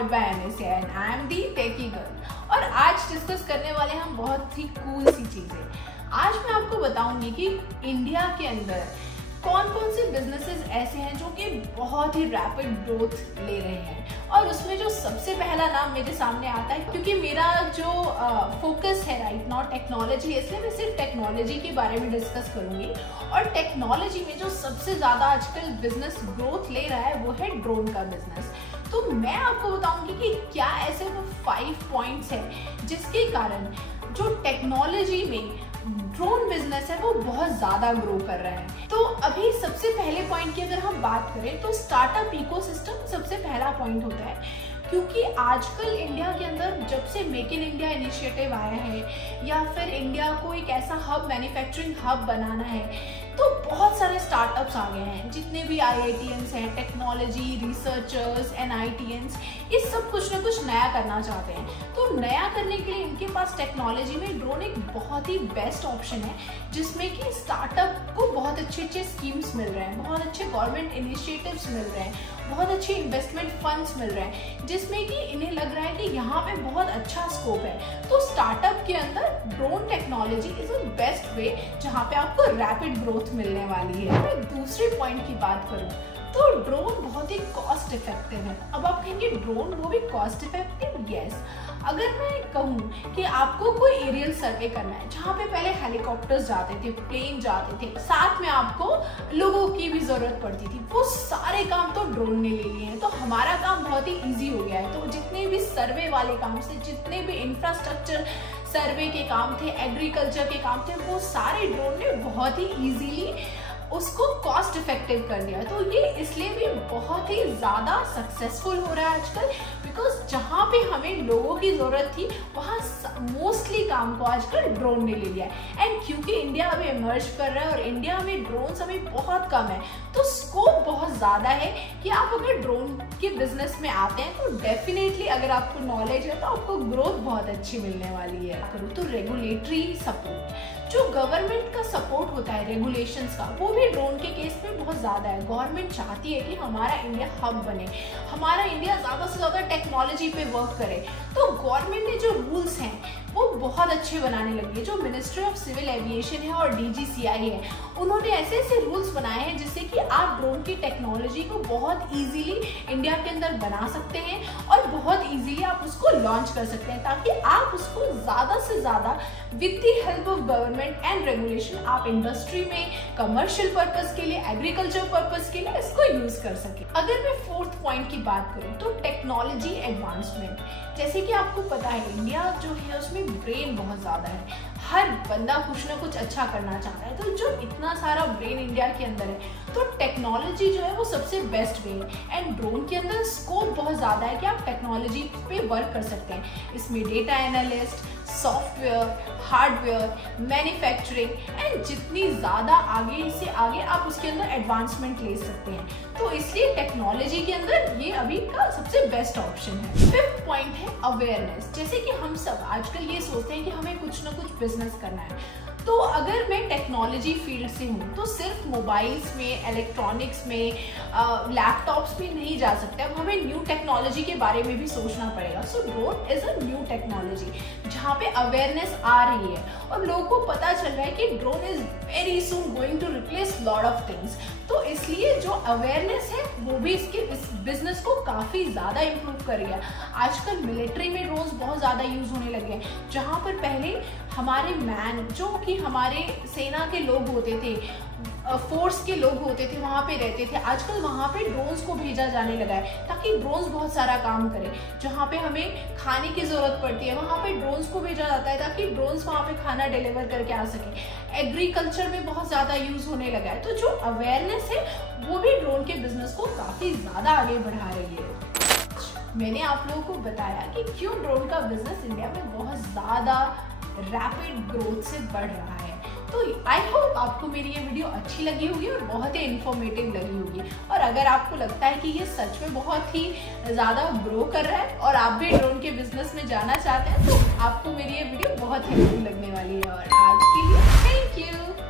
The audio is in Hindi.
powered by MSCI and I am the Techie Girl। और आज डिस्कस करने वाले हम बहुत ही कूल सी चीजें। आज मैं आपको बताऊंगी कि इंडिया के अंदर कौन कौन से बिजनेसेस ऐसे हैं जो कि बहुत ही रैपिड ग्रोथ ले रहे हैं। और उसमें जो सबसे पहला नाम मेरे सामने आता है, क्योंकि मेरा जो फोकस है राइट नाउ टेक्नोलॉजी, इसलिए मैं सिर्फ टेक्नोलॉजी के बारे में डिस्कस करूंगी। और टेक्नोलॉजी में जो सबसे ज्यादा आजकल बिजनेस ग्रोथ ले रहा है वो है ड्रोन का बिजनेस। तो मैं आपको बताऊंगी कि क्या ऐसे वो 5 पॉइंट्स हैं जिसके कारण जो टेक्नोलॉजी में ड्रोन बिजनेस है वो बहुत ज्यादा ग्रो कर रहा है। तो अभी सबसे पहले पॉइंट की अगर हम बात करें तो स्टार्टअप इकोसिस्टम सबसे पहला पॉइंट होता है, क्योंकि आजकल इंडिया के अंदर जब से मेक इन इंडिया इनिशिएटिव आया है या फिर इंडिया को एक ऐसा हब, मैन्युफैक्चरिंग हब बनाना है, तो बहुत सारे स्टार्टअप्स आ गए हैं। जितने भी IITians हैं, टेक्नोलॉजी रिसर्चर्स, NITians, ये सब कुछ ना कुछ नया करना चाहते हैं। तो नया करने के लिए इनके पास टेक्नोलॉजी में ड्रोन एक बहुत ही बेस्ट ऑप्शन है, जिसमें कि स्टार्टअप को बहुत अच्छे स्कीम्स मिल रहे हैं, बहुत अच्छे गवर्नमेंट इनिशिएटिव्स मिल रहे हैं, बहुत अच्छे इन्वेस्टमेंट फंड्स मिल रहे हैं, जिसमें कि इन्हें लग रहा है कि यहाँ पे बहुत अच्छा स्कोप है। तो स्टार्टअप के अंदर drone technology is a best way जहाँ पे आपको रैपिड ग्रोथ मिलने वाली है। मैं दूसरे पॉइंट की बात करूँ तो ड्रोन बहुत ही कॉस्ट इफेक्टिव है। अब आप कहेंगे ड्रोन वो भी कॉस्ट इफेक्टिव? यस। अगर मैं कहूँ कि आपको कोई एरियल सर्वे करना है जहाँ पे पहले हेलीकॉप्टर्स जाते थे, प्लेन जाते थे, साथ में आपको लोगों की भी जरूरत पड़ती थी, वो सारे काम तो ड्रोन ने ले लिए हैं। तो हमारा काम बहुत ही ईजी हो गया है। तो जितने भी सर्वे वाले काम से, जितने भी इंफ्रास्ट्रक्चर सर्वे के काम थे, एग्रीकल्चर के काम थे, वो सारे ड्रोन ने बहुत ही ईजीली उसको कॉस्ट इफेक्टिव कर दिया। तो ये इसलिए भी बहुत ही ज्यादा सक्सेसफुल हो रहा है आजकल, बिकॉज जहाँ पे हमें लोगों की जरूरत थी वहाँ मोस्टली काम को आजकल ड्रोन ने ले लिया है। एंड क्योंकि इंडिया अभी इमर्ज कर रहा है और इंडिया में ड्रोन्स अभी बहुत कम है, तो स्कोप बहुत ज्यादा है कि आप अगर ड्रोन के बिजनेस में आते हैं तो डेफिनेटली अगर आपको नॉलेज है तो आपको ग्रोथ बहुत अच्छी मिलने वाली है। करूँ तो रेगुलेटरी सपोर्ट, जो गवर्नमेंट का सपोर्ट होता है रेगुलेशंस का, वो भी ड्रोन के केस में बहुत ज्यादा है। गवर्नमेंट चाहती है कि हमारा इंडिया हब बने, हमारा इंडिया ज्यादा से ज्यादा टेक्नोलॉजी पे वर्क करे। तो गवर्नमेंट ने जो रूल्स हैं वो बहुत अच्छे बनाने लगी है। जो मिनिस्ट्री ऑफ सिविल एविएशन है और DGCI है, उन्होंने ऐसे ऐसे रूल्स बनाए हैं जिससे कि आप ड्रोन की टेक्नोलॉजी को बहुत इजीली इंडिया के अंदर बना सकते हैं और बहुत इजीली आप उसको लॉन्च कर सकते हैं, ताकि आप उसको ज्यादा से ज्यादा with the help of government and regulation आप इंडस्ट्री में, कमर्शियल पर्पस के लिए, एग्रीकल्चर पर्पस के लिए इसको यूज कर सके। अगर मैं फोर्थ पॉइंट की बात करूं तो टेक्नोलॉजी एडवांसमेंट। जैसे कि आपको पता है इंडिया जो है उसमें ब्रेन बहुत ज्यादा है, हर बंदा कुछ ना कुछ अच्छा करना चाहता है। तो जो इतना सारा ब्रेन इंडिया के अंदर है, तो टेक्नोलॉजी जो है वो सबसे बेस्ट वे है। एंड ड्रोन के अंदर स्कोप बहुत ज्यादा है कि आप टेक्नोलॉजी पे वर्क कर सकते हैं। इसमें data analyst, software, hardware, manufacturing and जितनी ज्यादा आगे से आगे आप उसके अंदर एडवांसमेंट ले सकते हैं। तो इसलिए टेक्नोलॉजी के अंदर ये अभी का सबसे बेस्ट ऑप्शन है। फिफ्थ पॉइंट है अवेयरनेस। जैसे कि हम सब आजकल ये सोचते हैं कि हमें कुछ ना कुछ बिजनेस करना है, तो अगर मैं टेक्नोलॉजी फील्ड से हूँ तो सिर्फ मोबाइल्स में, इलेक्ट्रॉनिक्स में, लैपटॉप्स में नहीं जा सकते। अब हमें न्यू टेक्नोलॉजी के बारे में भी सोचना पड़ेगा। सो drone is a new technology जहाँ पे अवेयरनेस आ रही है और लोगों को पता चल रहा है कि drone is very soon going to replace lot of things. तो इसलिए जो अवेयरनेस है वो भी इसके बिजनेस को काफी ज्यादा इम्प्रूव कर रही है। आजकल मिलिट्री में ड्रोन्स बहुत ज्यादा यूज होने लगे हैं, जहाँ पर पहले हमारे मैन, जो कि हमारे सेना के लोग होते थे, फोर्स के लोग होते थे, वहां पे रहते थे, आजकल वहां पे ड्रोन्स को भेजा जाने लगा है ताकि ड्रोन्स बहुत सारा काम करे। जहां पे हमें खाने की जरूरत पड़ती है वहां पे ड्रोन्स को भेजा जाता है ताकि ड्रोन्स वहां पे खाना डिलीवर करके आ सके। एग्रीकल्चर में बहुत ज्यादा यूज होने लगा है। तो जो अवेयरनेस है वो भी ड्रोन के बिजनेस को काफी ज्यादा आगे बढ़ा रही है। मैंने आप लोगों को बताया कि क्यों ड्रोन का बिजनेस इंडिया में बहुत ज्यादा रैपिड ग्रोथ से बढ़ रहा है। तो आई होप आपको मेरी ये वीडियो अच्छी लगी होगी और बहुत ही इन्फॉर्मेटिव लगी होगी। और अगर आपको लगता है कि ये सच में बहुत ही ज़्यादा ग्रो कर रहा है और आप भी ड्रोन के बिजनेस में जाना चाहते हैं, तो आपको मेरी ये वीडियो बहुत हेल्पफुल लगने वाली है। और आज के लिए थैंक यू।